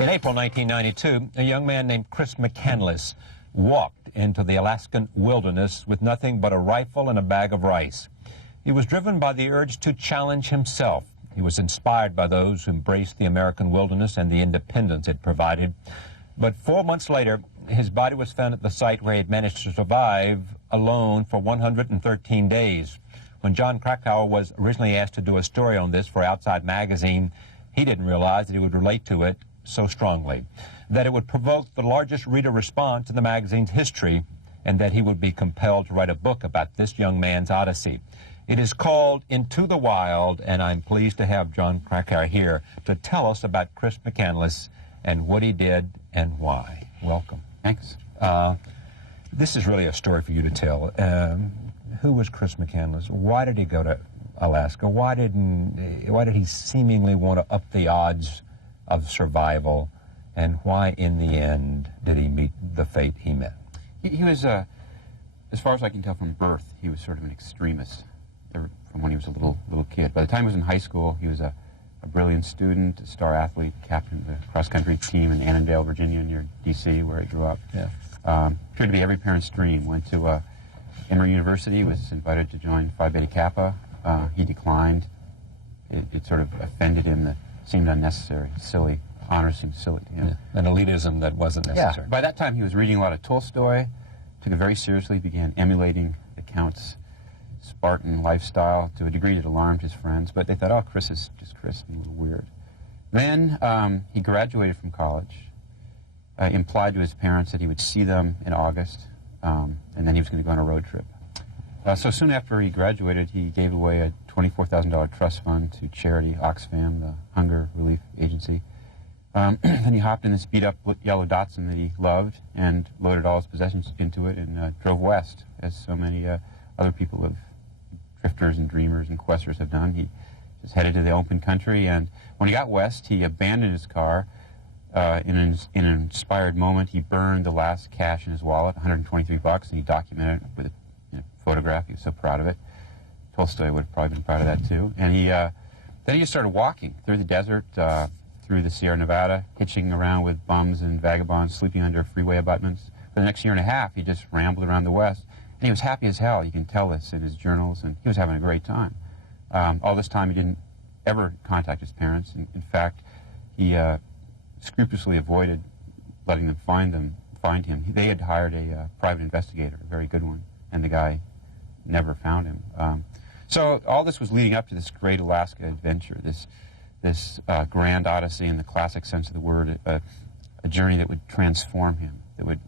In April 1992, a young man named Chris McCandless walked into the Alaskan wilderness with nothing but a rifle and a bag of rice. He was driven by the urge to challenge himself. He was inspired by those who embraced the American wilderness and the independence it provided. But 4 months later, his body was found at the site where he had managed to survive alone for 113 days. When Jon Krakauer was originally asked to do a story on this for Outside Magazine, he didn't realize that he would relate to it so strongly, that it would provoke the largest reader response in the magazine's history, and that he would be compelled to write a book about this young man's odyssey. It is called Into the Wild, and I'm pleased to have Jon Krakauer here to tell us about Chris McCandless and what he did and why. Welcome. Thanks. This is really a story for you to tell. Who was Chris McCandless? Why did he go to Alaska? Why did he seemingly want to up the odds of survival? And why, in the end, did he meet the fate he met? He was, as far as I can tell from birth, he was sort of an extremist from when he was a little kid. By the time he was in high school, he was a brilliant student, a star athlete, captain of the cross-country team in Annandale, Virginia, near D.C., where he grew up. Yeah. Appeared to be every parent's dream. Went to Emory University, was invited to join Phi Beta Kappa. He declined. It sort of offended him. That seemed unnecessary, silly. Honors seemed silly to him. Yeah. An elitism that wasn't necessary. Yeah. By that time, he was reading a lot of Tolstoy, took it very seriously, began emulating the Count's Spartan lifestyle to a degree that alarmed his friends. But they thought, oh, Chris is just Chris, a little weird. Then he graduated from college, implied to his parents that he would see them in August, and then he was going to go on a road trip. So soon after he graduated, he gave away a $24,000 trust fund to charity Oxfam, the hunger relief agency. Then he hopped in this beat-up yellow Datsun that he loved and loaded all his possessions into it and drove west, as so many other people have, drifters and dreamers and questers have done. He just headed to the open country, and when he got west, he abandoned his car. In an inspired moment, he burned the last cash in his wallet, $123, and he documented it with a photograph. He was so proud of it. Tolstoy would have probably been proud of that too. And then he just started walking through the desert, through the Sierra Nevada, hitching around with bums and vagabonds, sleeping under freeway abutments. For the next year and a half, he just rambled around the West, and he was happy as hell. You can tell this in his journals, and he was having a great time. All this time, he didn't ever contact his parents. In fact, he scrupulously avoided letting them find him. They had hired a private investigator, a very good one, and the guy never found him. So all this was leading up to this great Alaska adventure, this grand odyssey in the classic sense of the word, a journey that would transform him, that would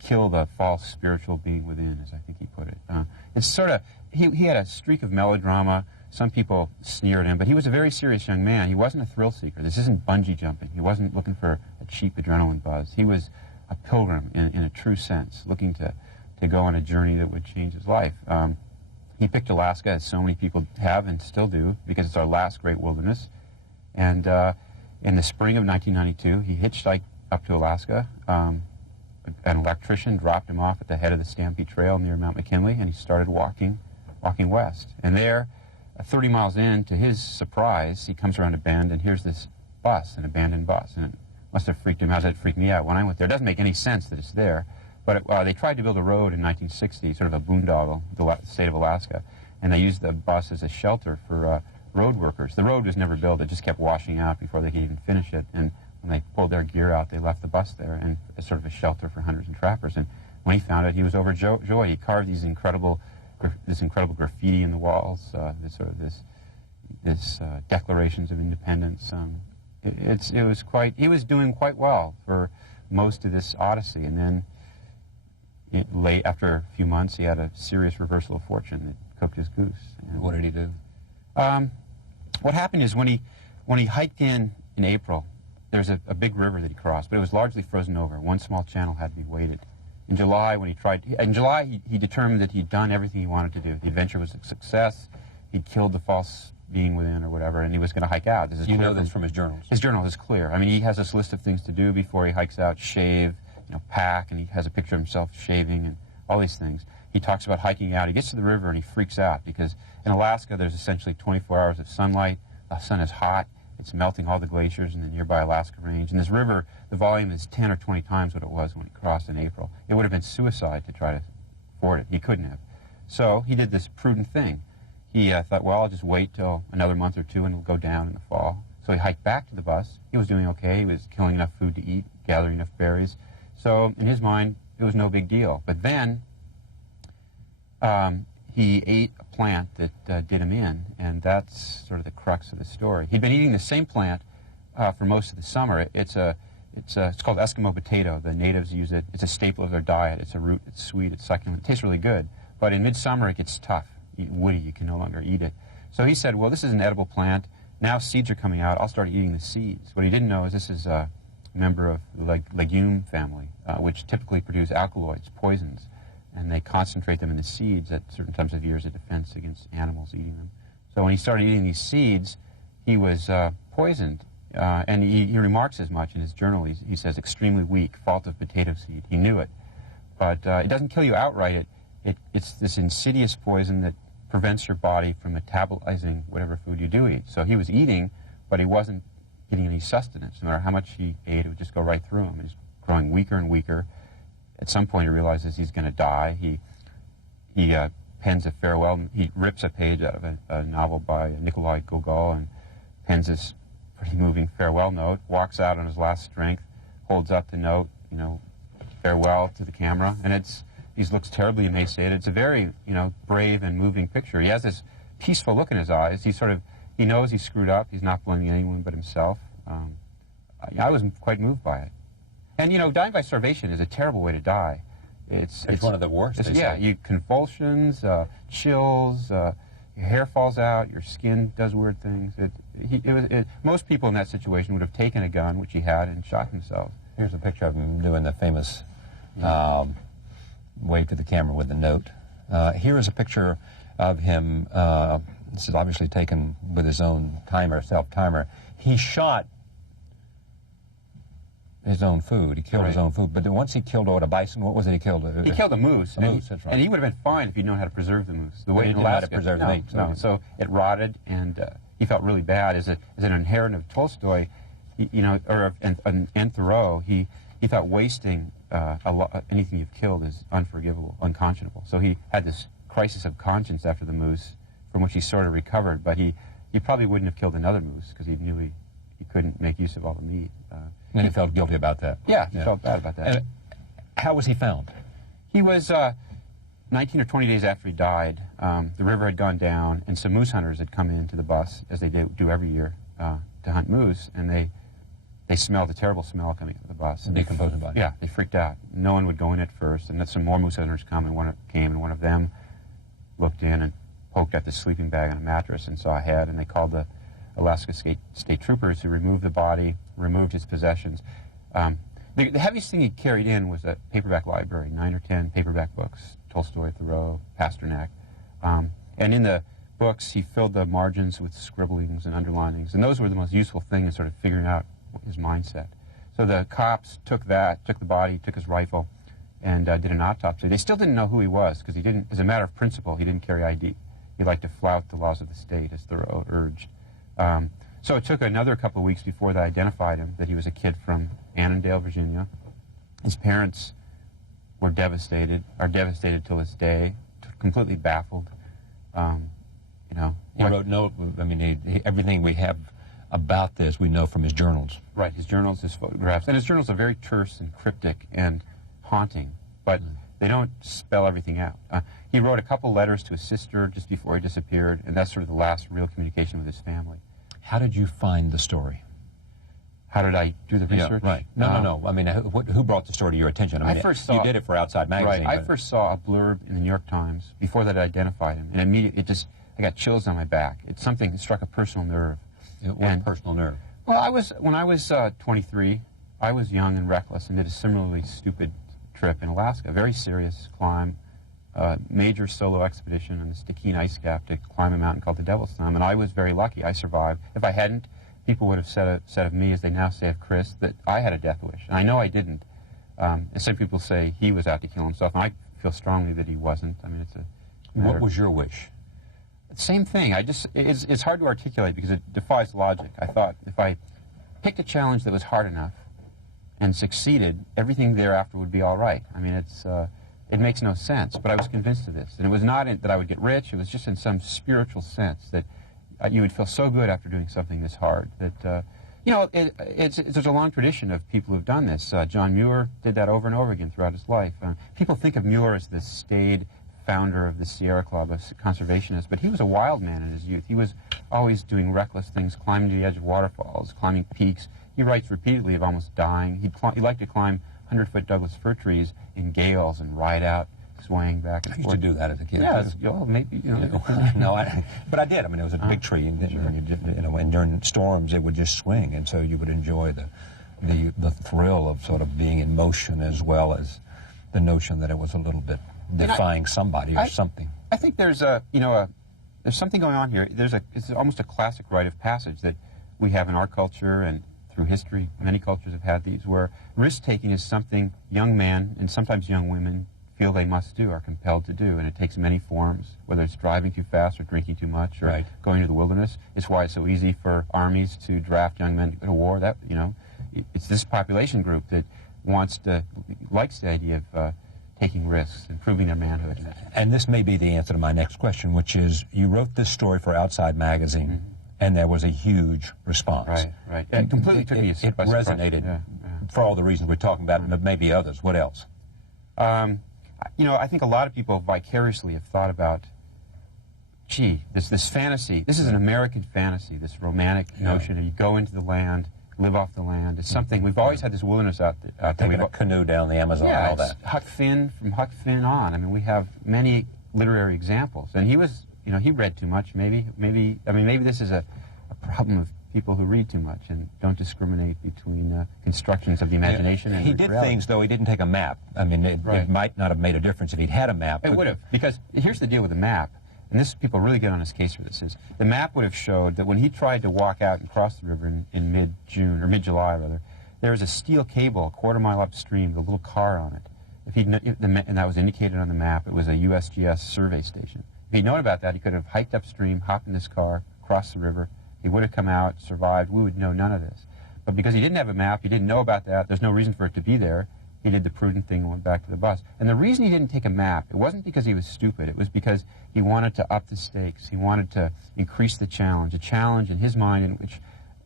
kill the false spiritual being within, as I think he put it. It's sort of, he had a streak of melodrama. Some people sneered him, but he was a very serious young man. He wasn't a thrill seeker. This isn't bungee jumping. He wasn't looking for a cheap adrenaline buzz. He was a pilgrim in a true sense, looking to go on a journey that would change his life. He picked Alaska, as so many people have and still do, because it's our last great wilderness. And in the spring of 1992, he hitchhiked up to Alaska. An electrician dropped him off at the head of the Stampede Trail near Mount McKinley, and he started walking west. And there, 30 miles in, to his surprise, he comes around a bend, and here's this bus, an abandoned bus. And it must have freaked him out. It freaked me out when I went there. It doesn't make any sense that it's there. But they tried to build a road in 1960, sort of a boondoggle, the state of Alaska, and they used the bus as a shelter for road workers. The road was never built. It just kept washing out before they could even finish it. And when they pulled their gear out, they left the bus there and as sort of a shelter for hunters and trappers. And when he found it, he was overjoyed. He carved this incredible graffiti in the walls, this declarations of independence. He was doing quite well for most of this odyssey. And then after a few months, he had a serious reversal of fortune that cooked his goose. And what did he do? What happened is when he hiked in April, there's a big river that he crossed, but it was largely frozen over. One small channel had to be waded. In July, he determined that he'd done everything he wanted to do. The adventure was a success. He'd killed the false being within or whatever, and he was going to hike out. You know this from his journals? His journal is clear. I mean, he has this list of things to do before he hikes out: shave, pack, and he has a picture of himself shaving and all these things. He talks about hiking out. He gets to the river and he freaks out because in Alaska there's essentially 24 hours of sunlight. The sun is hot. It's melting all the glaciers in the nearby Alaska range. And this river, the volume is 10 or 20 times what it was when it crossed in April. It would have been suicide to try to ford it. He couldn't have. So he did this prudent thing. He thought, well, I'll just wait till another month or two and it'll go down in the fall. So he hiked back to the bus. He was doing okay. He was killing enough food to eat, gathering enough berries. So in his mind, it was no big deal. But then he ate a plant that did him in, and that's sort of the crux of the story. He'd been eating the same plant for most of the summer. It's called Eskimo potato. The natives use it. It's a staple of their diet. It's a root. It's sweet. It's succulent. It tastes really good. But in midsummer, it gets tough, woody. You can no longer eat it. So he said, well, this is an edible plant. Now seeds are coming out. I'll start eating the seeds. What he didn't know is this is a member of the legume family, which typically produce alkaloids, poisons, and they concentrate them in the seeds at certain times of year as a defense against animals eating them. So when he started eating these seeds, he was poisoned. And he remarks as much in his journal. He says, extremely weak, fault of potato seed. He knew it. But it doesn't kill you outright. It's this insidious poison that prevents your body from metabolizing whatever food you do eat. So he was eating, but he wasn't getting any sustenance. No matter how much he ate, it would just go right through him. He's growing weaker and weaker. At some point, he realizes he's going to die. He pens a farewell. He rips a page out of a novel by Nikolai Gogol and pens this pretty moving farewell note, walks out on his last strength, holds up the note, farewell to the camera, and he looks terribly emaciated. It's a very, brave and moving picture. He has this peaceful look in his eyes. He knows he's screwed up. He's not blaming anyone but himself. I was quite moved by it. And, dying by starvation is a terrible way to die. It's one of the worst. Yeah, convulsions, chills, your hair falls out, your skin does weird things. Most people in that situation would have taken a gun, which he had, and shot themselves. Here's a picture of him doing the famous wave to the camera with the note. Here is a picture of him. This is obviously taken with his own timer, self-timer. He shot his own food. He killed his own food. But once he killed a bison, what was it he killed? He killed a moose. A moose, that's right. And he would have been fine if he'd known how to preserve the moose. The way he in didn't know how to Alaska, preserve the meat. So it rotted, and he felt really bad. As an inherent of Tolstoy, or an Thoreau, he thought wasting anything you've killed is unforgivable, unconscionable. So he had this crisis of conscience after the moose, from which he sort of recovered. But he probably wouldn't have killed another moose because he knew he couldn't make use of all the meat. And he felt guilty about that. Yeah, he felt bad about that. And how was he found? He was 19 or 20 days after he died. The river had gone down, and some moose hunters had come into the bus, as they do every year, to hunt moose, and they smelled a terrible smell coming out of the bus. The decomposing body. Yeah, they freaked out. No one would go in at first, and then some more moose hunters came, and one of them looked in and poked at the sleeping bag on a mattress and saw a head, and they called the Alaska State Troopers, who removed the body, removed his possessions. The heaviest thing he carried in was a paperback library, 9 or 10 paperback books, Tolstoy, Thoreau, Pasternak. And in the books, he filled the margins with scribblings and underlinings, and those were the most useful thing in sort of figuring out his mindset. So the cops took the body, took his rifle, and did an autopsy. They still didn't know who he was, because he didn't, as a matter of principle, he didn't carry ID. He liked to flout the laws of the state, as Thoreau urged. So it took another couple of weeks before they identified him, that he was a kid from Annandale, Virginia. His parents were devastated, are devastated till this day, completely baffled. He wrote everything we have about this we know from his journals. Right, his journals, his photographs. And his journals are very terse and cryptic and haunting, but they don't spell everything out. He wrote a couple letters to his sister just before he disappeared, and that's sort of the last real communication with his family. How did you find the story? How did I do the research? Yeah, right. No. I mean, who brought the story to your attention? I first saw, you did it for Outside Magazine. Right. I first saw a blurb in the New York Times before that I identified him, and immediately I got chills on my back. It's something that struck a personal nerve. What personal nerve? Well, when I was 23, I was young and reckless and did a similarly stupid trip in Alaska, a very serious climb, major solo expedition on the Stikine ice cap to climb a mountain called the Devil's Thumb, and I was very lucky. I survived. If I hadn't, people would have said of me, as they now say of Chris, that I had a death wish, and I know I didn't. And some people say he was out to kill himself, and I feel strongly that he wasn't. I mean, it's a matter. What was your wish? Same thing. It's hard to articulate because it defies logic. I thought if I picked a challenge that was hard enough and succeeded, everything thereafter would be all right. I mean, it makes no sense, but I was convinced of this. And it was not that I would get rich, it was just in some spiritual sense that you would feel so good after doing something this hard that, you know, there's a long tradition of people who've done this. John Muir did that over and over again throughout his life. People think of Muir as the staid founder of the Sierra Club, a conservationist, but he was a wild man in his youth. He was always doing reckless things, climbing to the edge of waterfalls, climbing peaks. He writes repeatedly of almost dying. He liked to climb 100-foot Douglas fir trees in gales and ride out, swaying back and forth. I used to do that as a kid. Yeah, well, maybe, you know. No, but I did. I mean, it was a big tree, and you know, and during storms it would just swing, and so you would enjoy the thrill of sort of being in motion as well as the notion that it was a little bit defying somebody or something. I think there's there's something going on here. It's almost a classic rite of passage that we have in our culture and through history. Many cultures have had these, where risk-taking is something young men and sometimes young women feel they must do, are compelled to do, and it takes many forms, whether it's driving too fast or drinking too much or going to the wilderness. It's why it's so easy for armies to draft young men to go to war. That, you know, it's this population group that likes the idea of taking risks, improving their manhood. And this may be the answer to my next question, which is, you wrote this story for Outside Magazine, and there was a huge response. Right. It completely took me it resonated for all the reasons we're talking about, and maybe others. What else? You know, I think a lot of people vicariously have thought about, gee, this fantasy, this is an American fantasy, this romantic notion that you go into the land, live off the land. It's something, we've always had this wilderness out there. Taking a canoe down the Amazon and all that. Huck Finn, from Huck Finn on. I mean, we have many literary examples. And he was, you know, he read too much, maybe, I mean, maybe this is a problem of people who read too much and don't discriminate between constructions of the imagination and he did reality. things, though. He didn't take a map. I mean, it might not have made a difference if he'd had a map. It would have, because here's the deal with the map, and this people really get on his case for this, is the map would have showed that when he tried to walk out and cross the river in mid-June, or mid-July rather, there was a steel cable a quarter-mile upstream with a little car on it. And that was indicated on the map. It was a USGS survey station. If he'd known about that, he could have hiked upstream, hopped in this car, crossed the river. He would have come out, survived. We would know none of this. But because he didn't have a map, he didn't know about that, there's no reason for it to be there, he did the prudent thing and went back to the bus. And the reason he didn't take a map, it wasn't because he was stupid. It was because he wanted to up the stakes. He wanted to increase the challenge. A challenge in his mind in which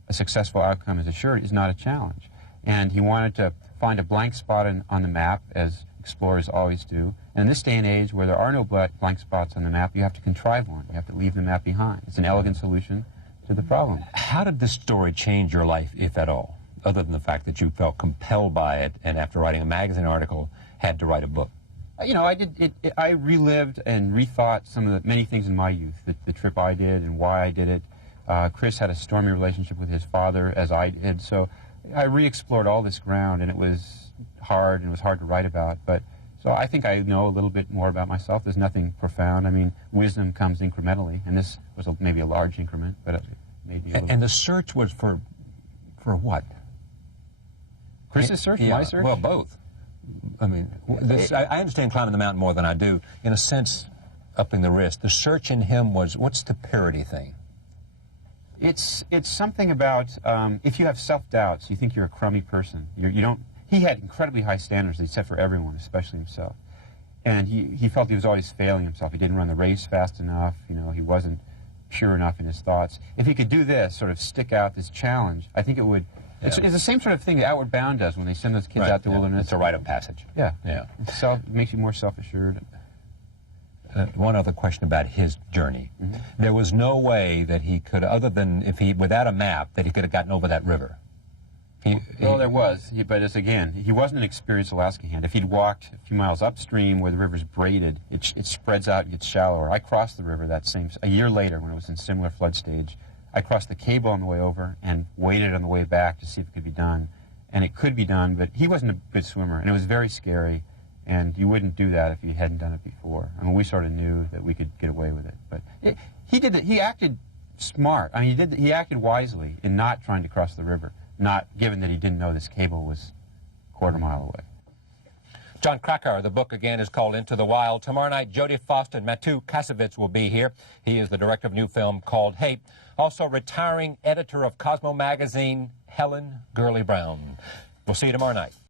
a successful outcome is assured is not a challenge. And he wanted to find a blank spot on the map, as explorers always do. And in this day and age where there are no blank spots on the map, you have to contrive one. You have to leave the map behind. It's an elegant solution to the problem. How did this story change your life, if at all, other than the fact that you felt compelled by it and after writing a magazine article had to write a book? You know, I relived and rethought some of the many things in my youth, the trip I did and why I did it. Chris had a stormy relationship with his father, as I did, so I re-explored all this ground, and it was hard, and it was hard to write about, but so I think I know a little bit more about myself. There's nothing profound. I mean, wisdom comes incrementally, and this was maybe a large increment, but it made me a little... And the search was for what? Chris's search? My search? Well, both. I mean, I understand climbing the mountain more than I do. In a sense, upping the risk. The search in him was, what's the parity thing? It's something about, if you have self-doubts, you think you're a crummy person. You don't... He had incredibly high standards that he set for everyone, especially himself. And he felt he was always failing himself. He didn't run the race fast enough. You know, he wasn't pure enough in his thoughts. If he could do this, sort of stick out this challenge, I think it would... It's the same sort of thing that Outward Bound does when they send those kids out to wilderness. It's a rite of passage. Yeah. It makes you more self-assured. One other question about his journey. There was no way that he could, other than without a map, that he could have gotten over that river. Well, there was, but he wasn't an experienced Alaskan hand. If he'd walked a few miles upstream where the river's braided, it spreads out and gets shallower. I crossed the river a year later when it was in similar flood stage. I crossed the cable on the way over and waited on the way back to see if it could be done. And it could be done, but he wasn't a good swimmer, and it was very scary, and you wouldn't do that if you hadn't done it before. I mean, we sort of knew that we could get away with it. But he acted smart. I mean, he acted wisely in not trying to cross the river. Not given that he didn't know this cable was a quarter mile away. Jon Krakauer, the book again is called Into the Wild. Tomorrow night, Jodie Foster and Matu Kasevitz will be here. He is the director of a new film called Hate. Also, retiring editor of Cosmo magazine, Helen Gurley Brown. We'll see you tomorrow night.